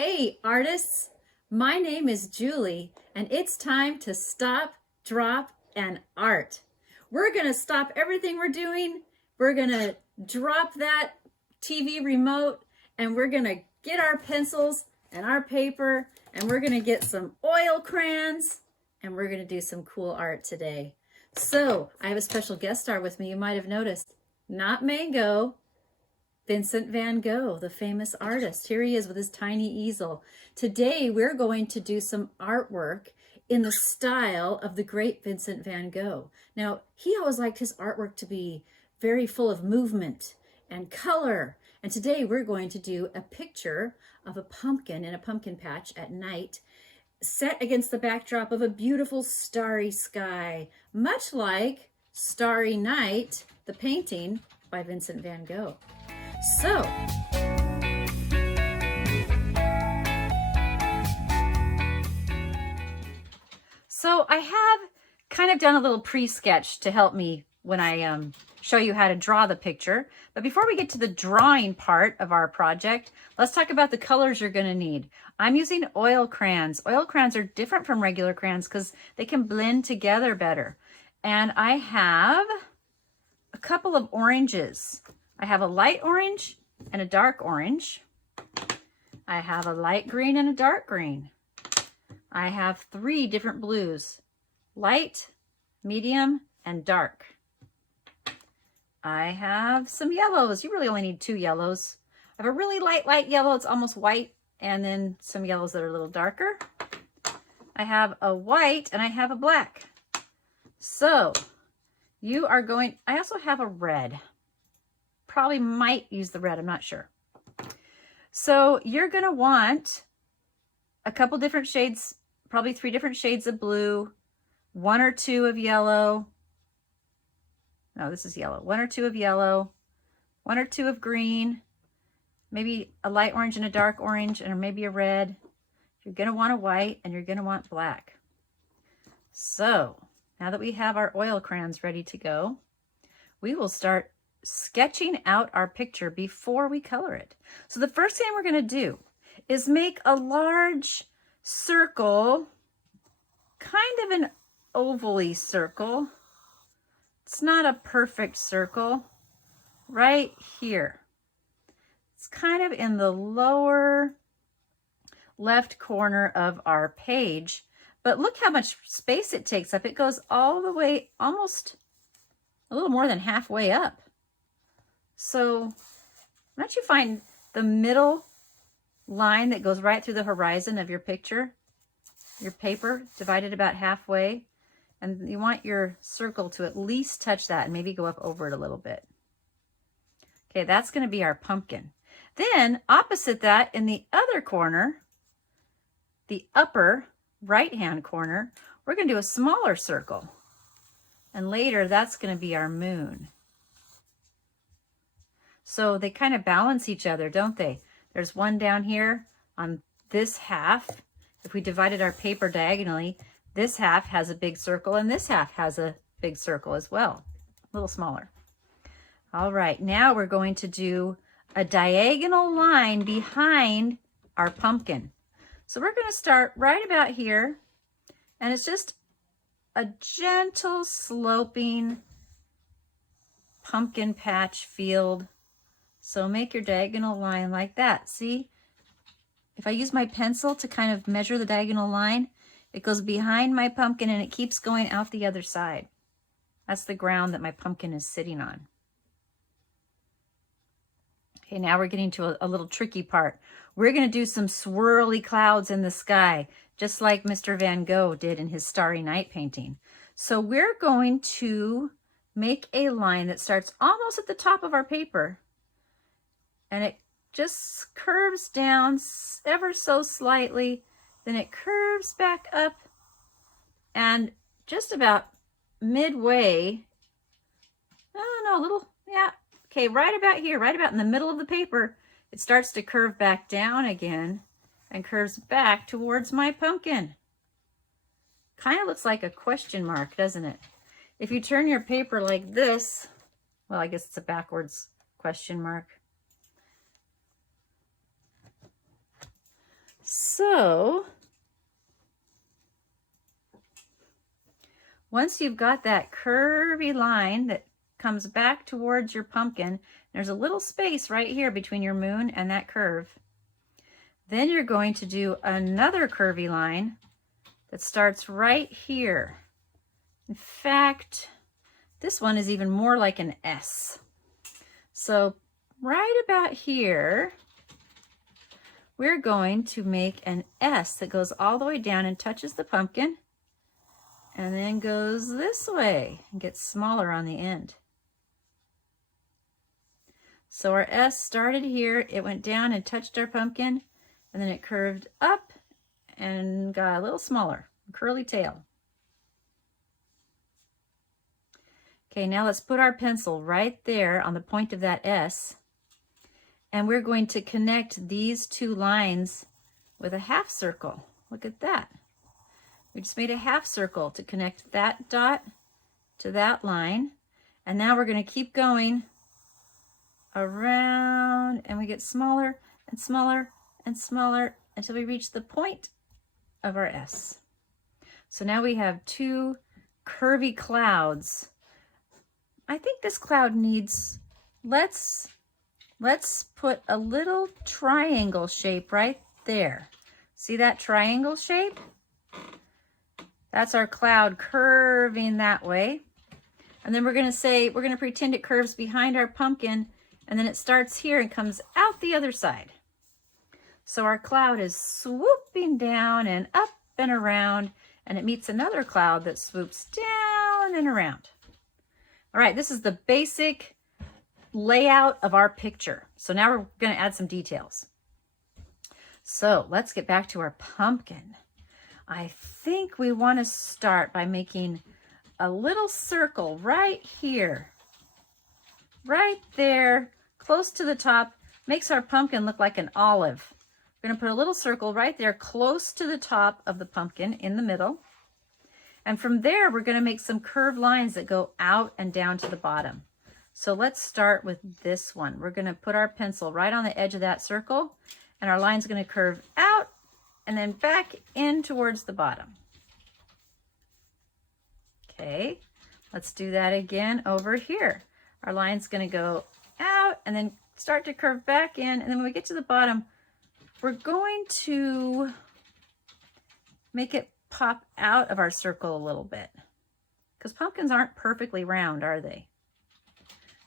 Hey artists, my name is Julie and it's time to stop, drop, and art. We're gonna stop everything we're doing. We're gonna drop that TV remote and we're gonna get our pencils and our paper and we're gonna get some oil crayons and we're gonna do some cool art today. So I have a special guest star with me, you might have noticed. Not Mango, Vincent van Gogh, the famous artist. Here he is with his tiny easel. Today, we're going to do some artwork in the style of the great Vincent van Gogh. Now, he always liked his artwork to be very full of movement and color. And today, we're going to do a picture of a pumpkin in a pumpkin patch at night, set against the backdrop of a beautiful starry sky, much like Starry Night, the painting by Vincent van Gogh. So, I have kind of done a little pre-sketch to help me when I show you how to draw the picture. But before we get to the drawing part of our project, let's talk about the colors you're going to need. I'm using oil crayons. Oil crayons are different from regular crayons because they can blend together better. And I have a couple of oranges. I have a light orange and a dark orange. I have a light green and a dark green. I have 3 different blues, light, medium, and dark. I have some yellows. You really only need 2 yellows. I have a really light yellow. It's almost white, and then some yellows that are a little darker. I have a white and I have a black. So you are going, I also have a red. Probably might use the red, I'm not sure. So you're gonna want a couple different shades, probably 3 different shades of blue, 1 or 2 of yellow. No, this is yellow. 1 or 2 of yellow, 1 or 2 of green, maybe a light orange and a dark orange, and maybe a red. You're gonna want a white and you're gonna want black. So now that we have our oil crayons ready to go, we will start sketching out our picture before we color it. So the first thing we're going to do is make a large circle, kind of an oval-y circle. It's not a perfect circle, right here. It's kind of in the lower left corner of our page, but look how much space it takes up. It goes all the way, almost a little more than halfway up. So why don't you find the middle line that goes right through the horizon of your picture, your paper, divided about halfway, and you want your circle to at least touch that and maybe go up over it a little bit. Okay, that's going to be our pumpkin. Then opposite that, in the other corner, the upper right-hand corner, we're going to do a smaller circle. And later, that's going to be our moon. So they kind of balance each other, don't they? There's one down here on this half. If we divided our paper diagonally, this half has a big circle and this half has a big circle as well, a little smaller. All right, now we're going to do a diagonal line behind our pumpkin. So we're going to start right about here, and it's just a gentle sloping pumpkin patch field. So make your diagonal line like that. See, if I use my pencil to kind of measure the diagonal line, it goes behind my pumpkin and it keeps going out the other side. That's the ground that my pumpkin is sitting on. Okay, now we're getting to a little tricky part. We're going to do some swirly clouds in the sky, just like Mr. Van Gogh did in his Starry Night painting. So we're going to make a line that starts almost at the top of our paper, and it just curves down ever so slightly, then it curves back up, and just about midway, a little, yeah, okay, right about here, right about in the middle of the paper, it starts to curve back down again and curves back towards my pumpkin. Kind of looks like a question mark, doesn't it? If you turn your paper like this, well, I guess it's a backwards question mark. So once you've got that curvy line that comes back towards your pumpkin, there's a little space right here between your moon and that curve. Then you're going to do another curvy line that starts right here. In fact, this one is even more like an S. So right about here, we're going to make an S that goes all the way down and touches the pumpkin and then goes this way and gets smaller on the end. So our S started here, it went down and touched our pumpkin, and then it curved up and got a little smaller, curly tail. Okay, now let's put our pencil right there on the point of that S, and we're going to connect these two lines with a half circle. Look at that. We just made a half circle to connect that dot to that line, and now we're going to keep going around, and we get smaller and smaller and smaller until we reach the point of our S. So now we have two curvy clouds. I think this cloud needs, let's put a little triangle shape right there. See that triangle shape? That's our cloud curving that way. And then we're going to pretend it curves behind our pumpkin, and then it starts here and comes out the other side. So our cloud is swooping down and up and around, and it meets another cloud that swoops down and around. All right, this is the basic layout of our picture. So now we're going to add some details. So let's get back to our pumpkin. I think we want to start by making a little circle right here, right there, close to the top. Makes our pumpkin look like an olive. We're going to put a little circle right there close to the top of the pumpkin in the middle. And from there, we're going to make some curved lines that go out and down to the bottom. So let's start with this one. We're going to put our pencil right on the edge of that circle, and our line's going to curve out and then back in towards the bottom. Okay, let's do that again over here. Our line's going to go out and then start to curve back in, and then when we get to the bottom, we're going to make it pop out of our circle a little bit, because pumpkins aren't perfectly round, are they?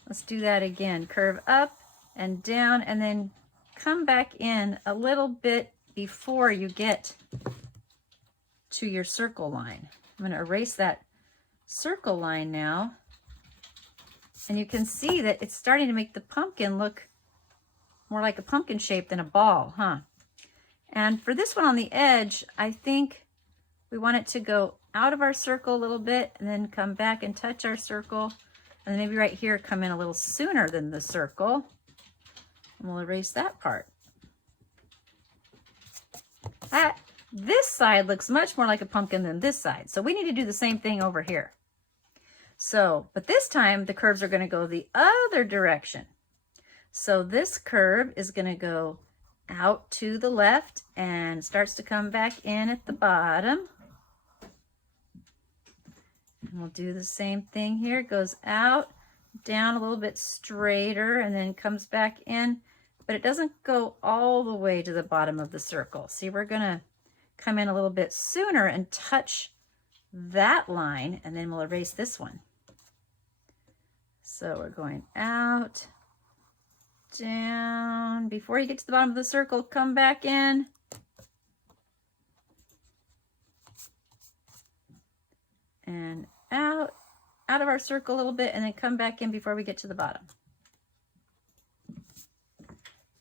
Let's do that again. Curve up and down, and then come back in a little bit before you get to your circle line. I'm going to erase that circle line now, and you can see that it's starting to make the pumpkin look more like a pumpkin shape than a ball, huh? And for this one on the edge, I think we want it to go out of our circle a little bit and then come back and touch our circle. And then maybe right here come in a little sooner than the circle. And we'll erase that part. This side looks much more like a pumpkin than this side. So we need to do the same thing over here. So, but this time the curves are going to go the other direction. So this curve is going to go out to the left and starts to come back in at the bottom. And we'll do the same thing here. It goes out, down a little bit straighter, and then comes back in, but it doesn't go all the way to the bottom of the circle. See, we're going to come in a little bit sooner and touch that line, and then we'll erase this one. So we're going out, down. Before you get to the bottom of the circle, come back in. And out of our circle a little bit, and then come back in before we get to the bottom.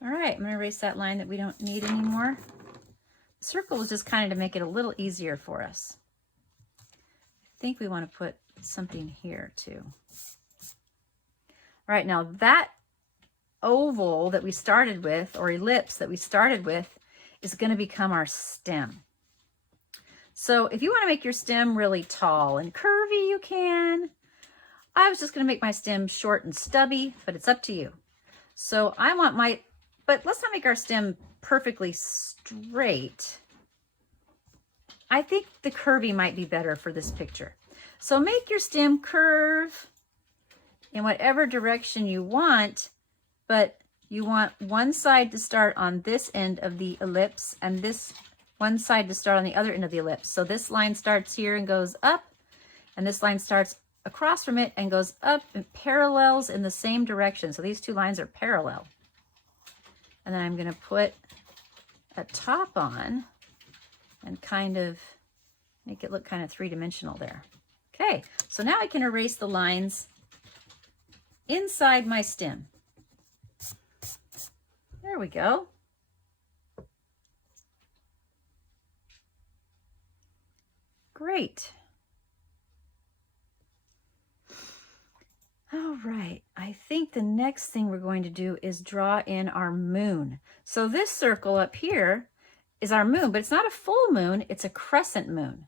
All right, I'm going to erase that line that we don't need anymore. The circle is just kind of to make it a little easier for us. I think we want to put something here too. All right, now that oval that we started with, or ellipse that we started with, is going to become our stem. So if you want to make your stem really tall and curvy, you can. I was just going to make my stem short and stubby, but it's up to you. So I want but let's not make our stem perfectly straight, I think the curvy might be better for this picture. So make your stem curve in whatever direction you want, but you want one side to start on this end of the ellipse and this one side to start on the other end of the ellipse. So this line starts here and goes up, and this line starts across from it and goes up and parallels in the same direction. So these two lines are parallel. And then I'm going to put a top on and kind of make it look kind of three-dimensional there. Okay, so now I can erase the lines inside my stem. There we go. Great. All right, I think the next thing we're going to do is draw in our moon. So this circle up here is our moon, but it's not a full moon, it's a crescent moon.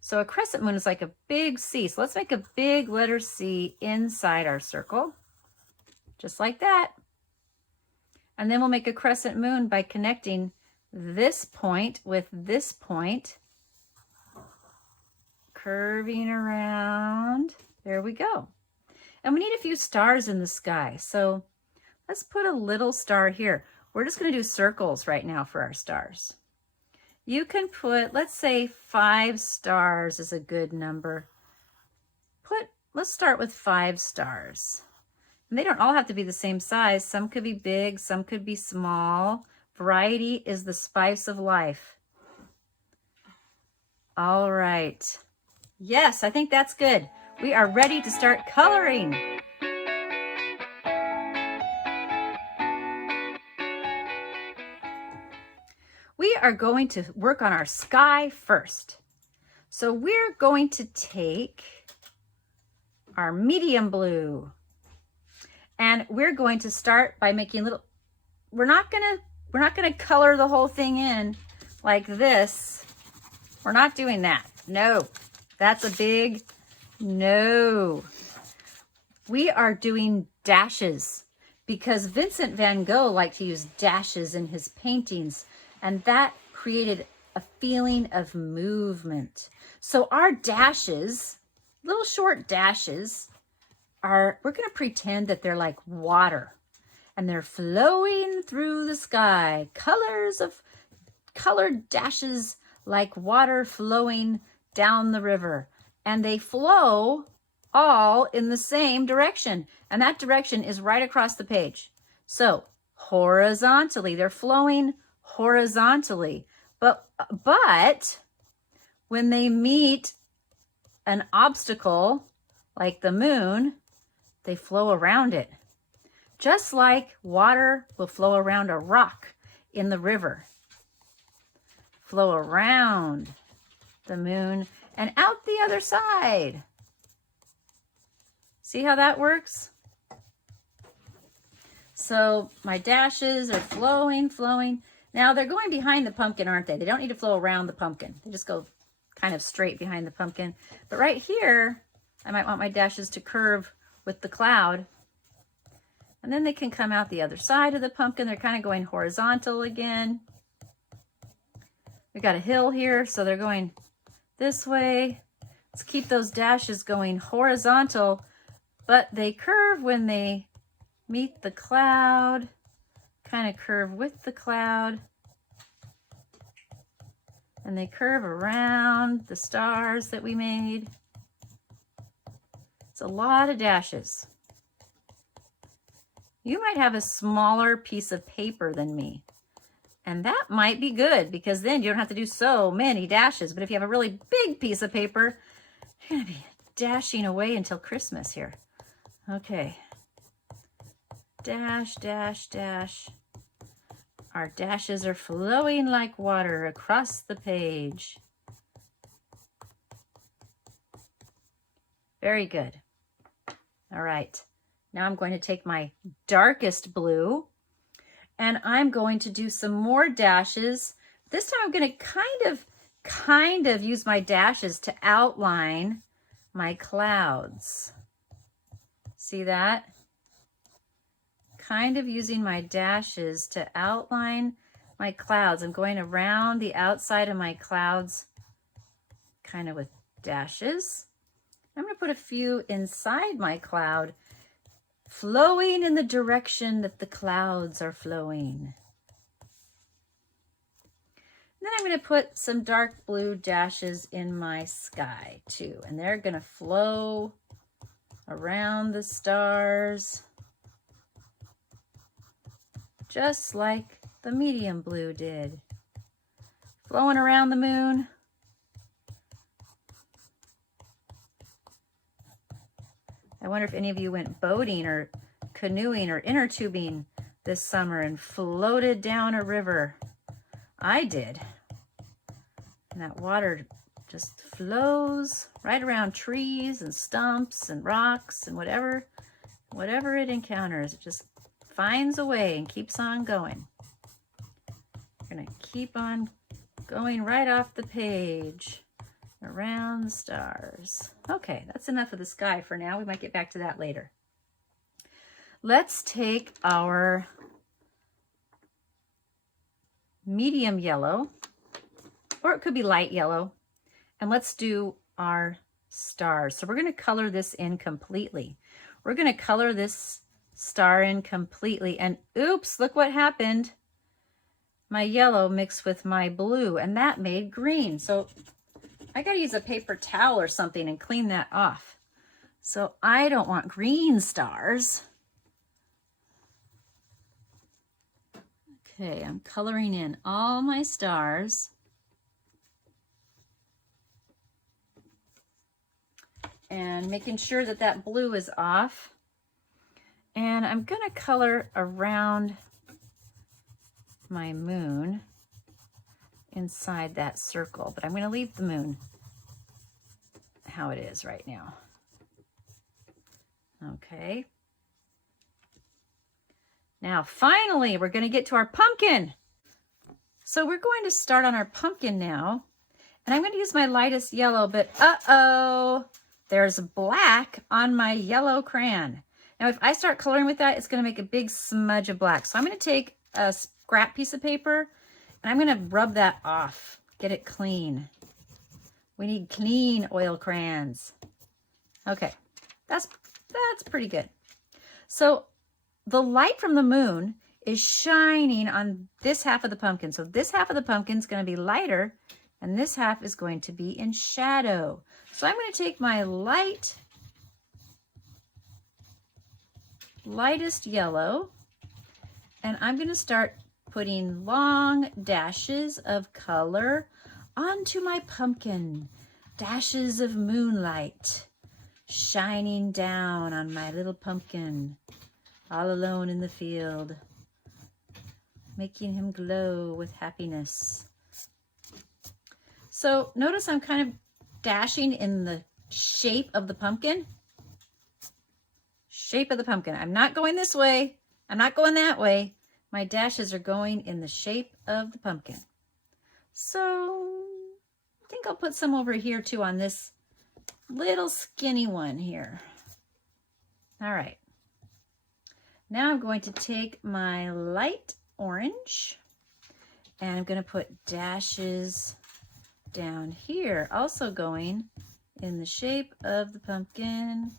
So a crescent moon is like a big C. So let's make a big letter C inside our circle, just like that. And then we'll make a crescent moon by connecting this point with this point, curving around. There we go. And we need a few stars in the sky. So let's put a little star here. We're just going to do circles right now for our stars. You can put, let's say 5 stars is a good number. Let's start with 5 stars. And they don't all have to be the same size. Some could be big, some could be small. Variety is the spice of life. All right. Yes, I think that's good. We are ready to start coloring. We are going to work on our sky first. So we're going to take our medium blue and we're going to start by making little, we're not gonna color the whole thing in like this. We're not doing that. No, that's a big no. We are doing dashes because Vincent van Gogh liked to use dashes in his paintings, and that created a feeling of movement. So our dashes, little short dashes, we're going to pretend that they're like water and they're flowing through the sky. Colored dashes like water flowing down the river. And they flow all in the same direction. And that direction is right across the page. So horizontally, they're flowing horizontally. But when they meet an obstacle like the moon, they flow around it. Just like water will flow around a rock in the river. Flow around the moon and out the other side. See how that works? So my dashes are flowing. Now they're going behind the pumpkin, aren't they? They don't need to flow around the pumpkin. They just go kind of straight behind the pumpkin. But right here, I might want my dashes to curve with the cloud. And then they can come out the other side of the pumpkin. They're kind of going horizontal again. We got a hill here, so they're going this way. Let's keep those dashes going horizontal, but they curve when they meet the cloud, kind of curve with the cloud, and they curve around the stars that we made. It's a lot of dashes. You might have a smaller piece of paper than me, and that might be good because then you don't have to do so many dashes. But if you have a really big piece of paper, you're going to be dashing away until Christmas here. Okay. Dash, dash, dash. Our dashes are flowing like water across the page. Very good. All right. Now I'm going to take my darkest blue and I'm going to do some more dashes. This time I'm going to kind of use my dashes to outline my clouds. See that? Kind of using my dashes to outline my clouds. I'm going around the outside of my clouds kind of with dashes. I'm going to put a few inside my cloud, flowing in the direction that the clouds are flowing. Then I'm going to put some dark blue dashes in my sky too, and they're going to flow around the stars just like the medium blue did. Flowing around the moon. I wonder if any of you went boating or canoeing or inner tubing this summer and floated down a river. I did. And that water just flows right around trees and stumps and rocks and whatever it encounters. It just finds a way and keeps on going. We're going to keep on going right off the page around the stars. Okay, that's enough of the sky for now. We might get back to that later. Let's take our medium yellow, or it could be light yellow, and let's do our stars. So we're going to color this in completely. We're going to color this star in completely, and oops, look what happened. My yellow mixed with my blue, and that made green. So I got to use a paper towel or something and clean that off. So I don't want green stars. Okay, I'm coloring in all my stars. And making sure that that blue is off. And I'm going to color around my moon inside that circle, but I'm going to leave the moon how it is right now. Okay. Now, finally, we're going to get to our pumpkin. So we're going to start on our pumpkin now. And I'm going to use my lightest yellow, but uh-oh, there's black on my yellow crayon. Now, if I start coloring with that, it's going to make a big smudge of black. So I'm going to take a scrap piece of paper and I'm going to rub that off, get it clean. We need clean oil crayons. Okay, that's pretty good. So the light from the moon is shining on this half of the pumpkin. So this half of the pumpkin is going to be lighter and this half is going to be in shadow. So I'm going to take my lightest yellow, and I'm going to start putting long dashes of color onto my pumpkin. Dashes of moonlight shining down on my little pumpkin, all alone in the field, making him glow with happiness. So notice I'm kind of dashing in the shape of the pumpkin. Shape of the pumpkin. I'm not going this way. I'm not going that way. My dashes are going in the shape of the pumpkin. So I think I'll put some over here too on this little skinny one here. All right. Now I'm going to take my light orange and I'm going to put dashes down here, also going in the shape of the pumpkin.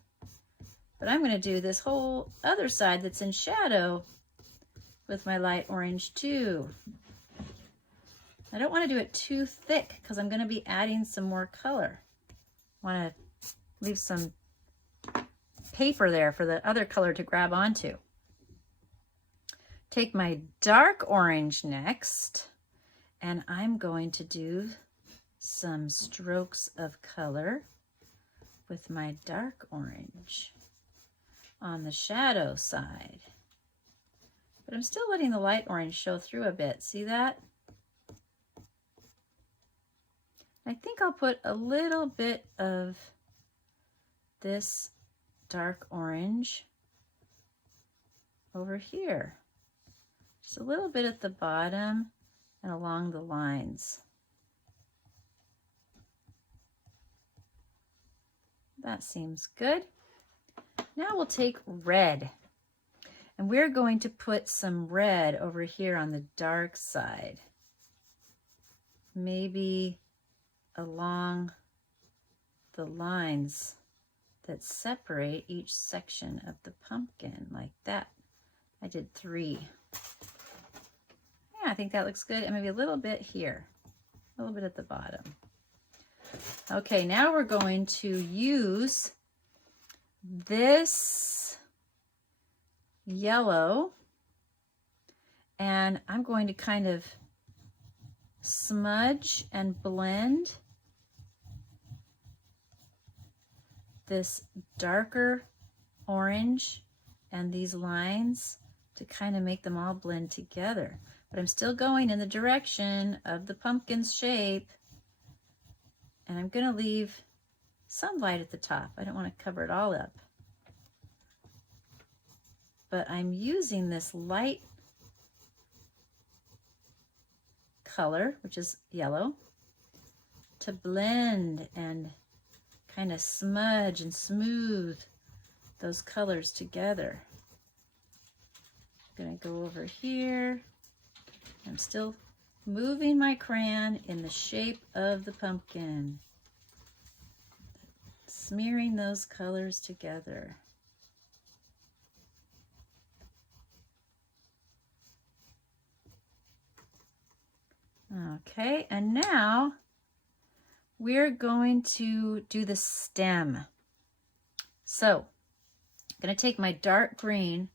But I'm going to do this whole other side that's in shadow with my light orange too. I don't want to do it too thick because I'm going to be adding some more color. I want to leave some paper there for the other color to grab onto. Take my dark orange next, and I'm going to do some strokes of color with my dark orange on the shadow side. But I'm still letting the light orange show through a bit. See that? I think I'll put a little bit of this dark orange over here. Just a little bit at the bottom and along the lines. That seems good. Now we'll take red. And we're going to put some red over here on the dark side. Maybe along the lines that separate each section of the pumpkin, like that. I did 3. Yeah, I think that looks good. And maybe a little bit here, a little bit at the bottom. Okay, now we're going to use this yellow, and I'm going to kind of smudge and blend this darker orange and these lines to kind of make them all blend together. But I'm still going in the direction of the pumpkin's shape, and I'm going to leave some light at the top. I don't want to cover it all up. But I'm using this light color, which is yellow, to blend and kind of smudge and smooth those colors together. I'm going to go over here. I'm still moving my crayon in the shape of the pumpkin, smearing those colors together. Okay, and now we're going to do the stem. So I'm going to take my dark green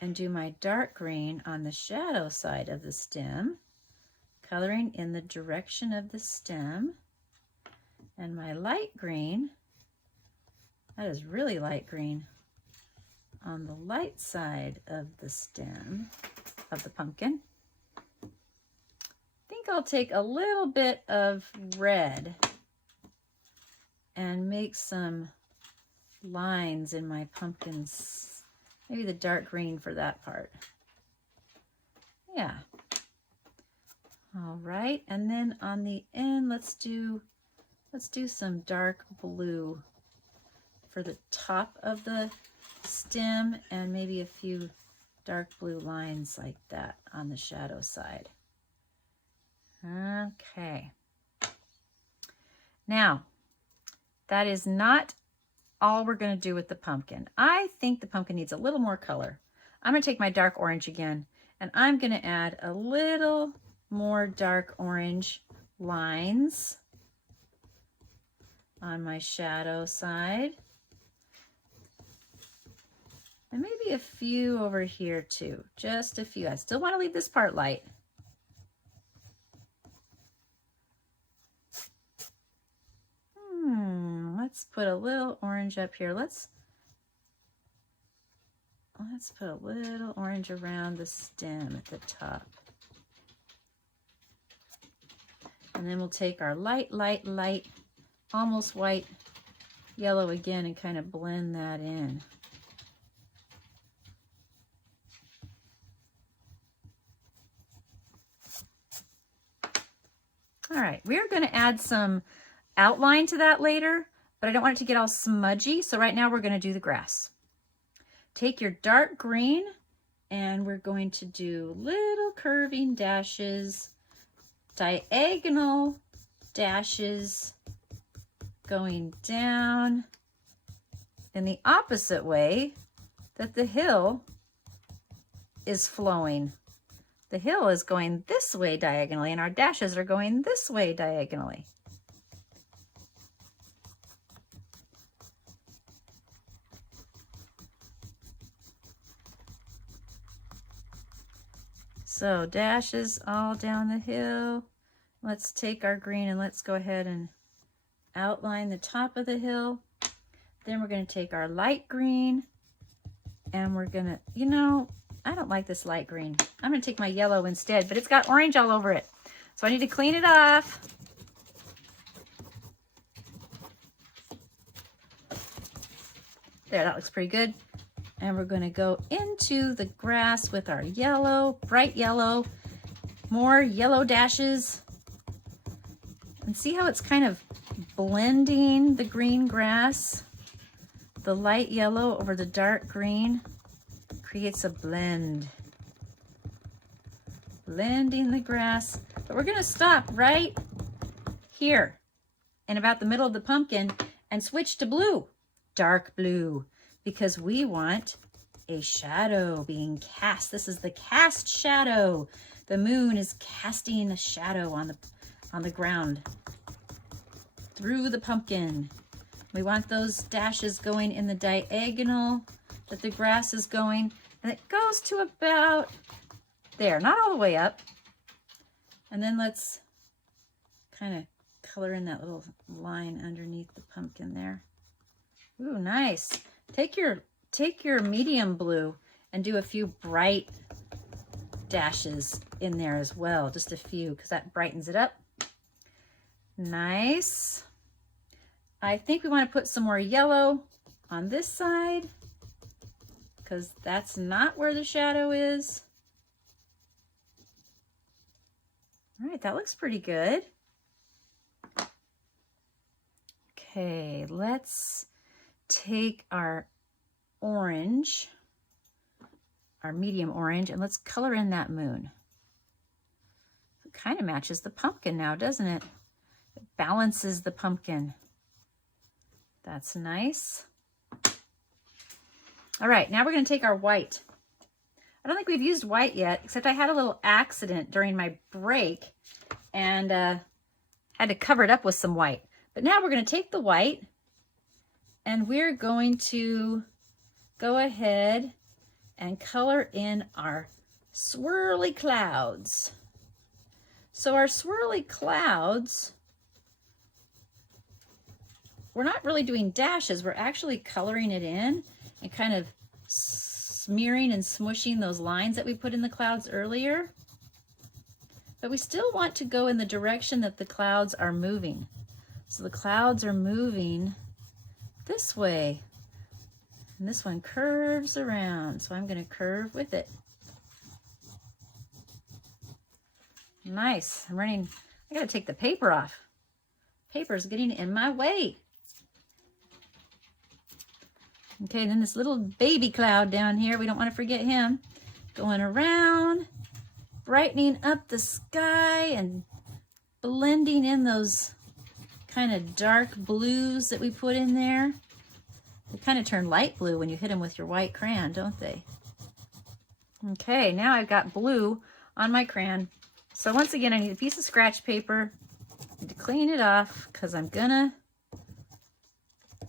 and do my dark green on the shadow side of the stem, coloring in the direction of the stem, and my light green, that is really light green, on the light side of the stem of the pumpkin. I think I'll take a little bit of red and make some lines in my pumpkins, maybe the dark green for that part. Yeah. All right, and then on the end, let's do some dark blue for the top of the stem, and maybe a few dark blue lines like that on the shadow side. Okay. Now, that is not all we're going to do with the pumpkin. I think the pumpkin needs a little more color. I'm going to take my dark orange again, and I'm going to add a little more dark orange lines on my shadow side. And maybe a few over here too, just a few. I still want to leave this part light. Let's put a little orange up here. Let's put a little orange around the stem at the top. And then we'll take our light, almost white yellow again and kind of blend that in. All right, we're going to add some outline to that later, but I don't want it to get all smudgy. So right now we're going to do the grass. Take your dark green and we're going to do little curving dashes, diagonal dashes going down in the opposite way that the hill is flowing. The hill is going this way diagonally and our dashes are going this way diagonally. So dashes all down the hill. Let's take our green and let's go ahead and outline the top of the hill. Then we're going to take our light green and we're going to, you know, I don't like this light green. I'm going to take my yellow instead, but it's got orange all over it. So I need to clean it off. There, that looks pretty good. And we're going to go into the grass with our yellow, bright yellow, more yellow dashes. And see how it's kind of blending the green grass, the light yellow over the dark green, creates a blend. Blending the grass. But we're gonna stop right here and about the middle of the pumpkin and switch to blue, dark blue, because we want a shadow being cast. This is the cast shadow. The moon is casting a shadow on the ground through the pumpkin. We want those dashes going in the diagonal that the grass is going, and it goes to about there, not all the way up. And then let's kind of color in that little line underneath the pumpkin there. Ooh, nice. Take your medium blue and do a few bright dashes in there as well, just a few, because that brightens it up. Nice. I think we want to put some more yellow on this side because that's not where the shadow is. All right, that looks pretty good. Okay, let's take our orange, our medium orange, and let's color in that moon. It kind of matches the pumpkin now, doesn't it? It balances the pumpkin. That's nice. All right, now we're going to take our white. I don't think we've used white yet, except I had a little accident during my break and had to cover it up with some white. But now we're going to take the white and we're going to go ahead and color in our swirly clouds. So our swirly clouds, we're not really doing dashes, we're actually coloring it in and kind of smearing and smushing those lines that we put in the clouds earlier. But we still want to go in the direction that the clouds are moving. So the clouds are moving this way. And this one curves around, so I'm going to curve with it. Nice. I got to take the paper off. Paper's getting in my way. Okay, then this little baby cloud down here, we don't want to forget him. Going around, brightening up the sky and blending in those kind of dark blues that we put in there. They kind of turn light blue when you hit them with your white crayon, don't they? Okay, now I've got blue on my crayon. So once again, I need a piece of scratch paper. I need to clean it off because I'm gonna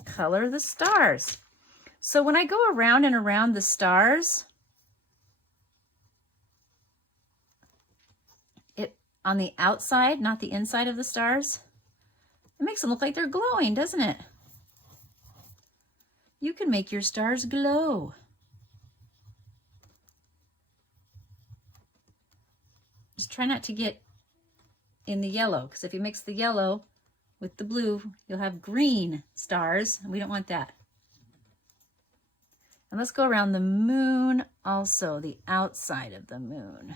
color the stars. So when I go around and around the stars, it on the outside, not the inside of the stars, it makes them look like they're glowing, doesn't it? You can make your stars glow. Just try not to get in the yellow, because if you mix the yellow with the blue, you'll have green stars, and we don't want that. And let's go around the moon also, the outside of the moon.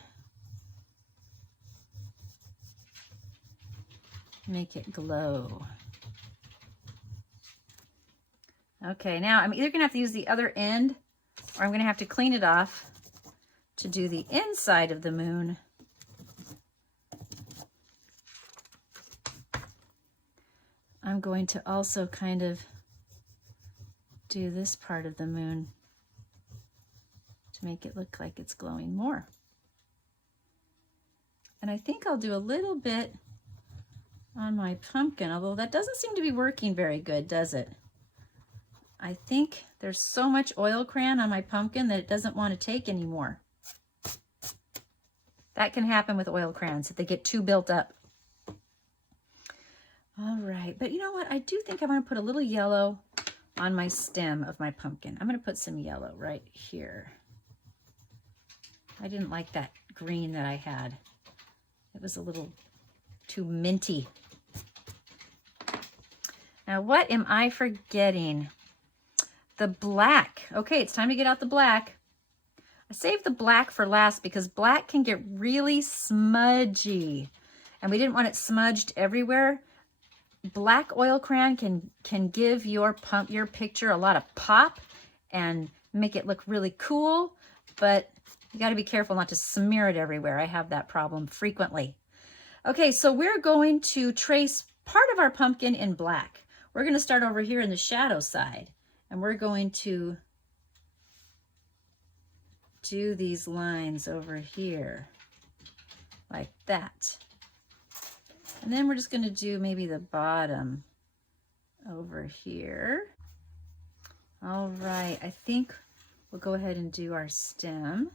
Make it glow. Okay, now I'm either gonna have to use the other end or I'm gonna have to clean it off to do the inside of the moon. I'm going to also kind of do this part of the moon to make it look like it's glowing more. And I think I'll do a little bit on my pumpkin, although that doesn't seem to be working very good, does it? I think there's so much oil crayon on my pumpkin that it doesn't want to take anymore. That can happen with oil crayons if they get too built up. All right, but you know what? I do think I want to put a little yellow on my stem of my pumpkin. I'm going to put some yellow right here. I didn't like that green that I had. It was a little too minty. Now, what am I forgetting? The black. Okay, it's time to get out the black. I saved the black for last because black can get really smudgy, and we didn't want it smudged everywhere. Black oil crayon can give your picture a lot of pop and make it look really cool, but you got to be careful not to smear it everywhere. I have that problem frequently. Okay, so we're going to trace part of our pumpkin in black. We're going to start over here in the shadow side, and we're going to do these lines over here like that. And then we're just going to do maybe the bottom over here. All right, I think we'll go ahead and do our stem,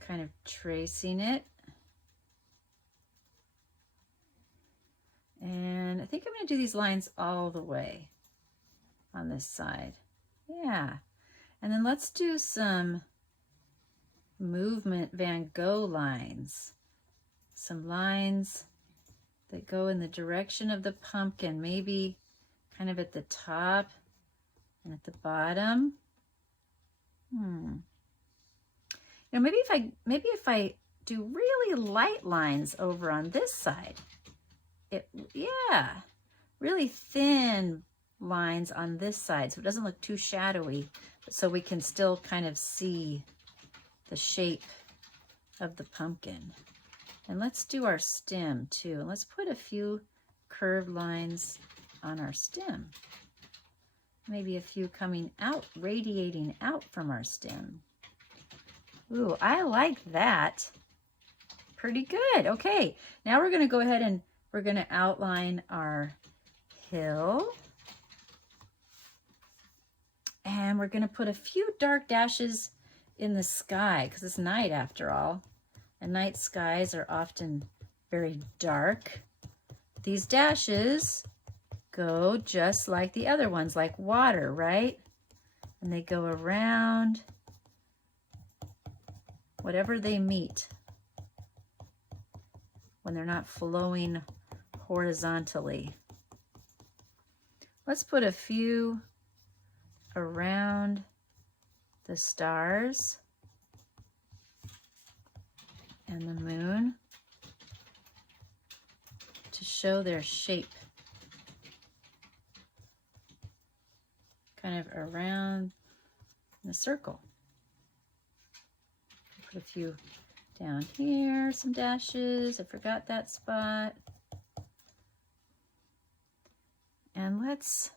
kind of tracing it. And I think I'm going to do these lines all the way on this side. Yeah. And then let's do some movement Van Gogh lines. Some lines that go in the direction of the pumpkin, maybe kind of at the top and at the bottom. You know, maybe if I do really light lines over on this side, yeah, really thin lines on this side so it doesn't look too shadowy, but so we can still kind of see the shape of the pumpkin. And let's do our stem too. And let's put a few curved lines on our stem. Maybe a few coming out, radiating out from our stem. Ooh, I like that. Pretty good. Okay, now we're going to go ahead and we're going to outline our hill. And we're going to put a few dark dashes in the sky because it's night after all. And night skies are often very dark. These dashes go just like the other ones, like water, right? And they go around whatever they meet when they're not flowing horizontally. Let's put a few around the stars and the moon to show their shape. Kind of around the circle. Put a few down here, some dashes. I forgot that spot. And let's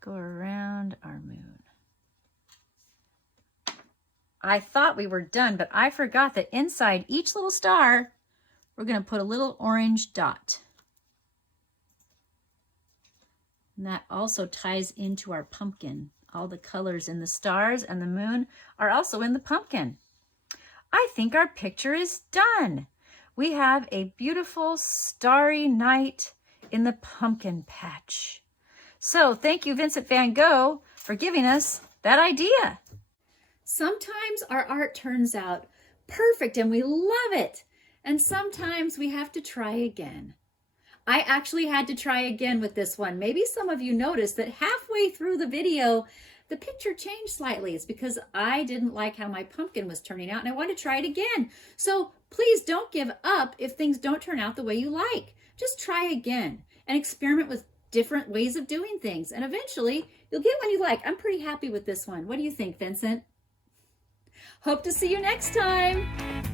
go around our moon. I thought we were done, but I forgot that inside each little star, we're going to put a little orange dot. And that also ties into our pumpkin. All the colors in the stars and the moon are also in the pumpkin. I think our picture is done. We have a beautiful starry night in the pumpkin patch. So thank you, Vincent van Gogh, for giving us that idea. Sometimes our art turns out perfect and we love it. And sometimes we have to try again. I actually had to try again with this one. Maybe some of you noticed that halfway through the video, the picture changed slightly. It's because I didn't like how my pumpkin was turning out and I want to try it again. So please don't give up if things don't turn out the way you like. Just try again and experiment with different ways of doing things. And eventually you'll get one you like. I'm pretty happy with this one. What do you think, Vincent? Hope to see you next time.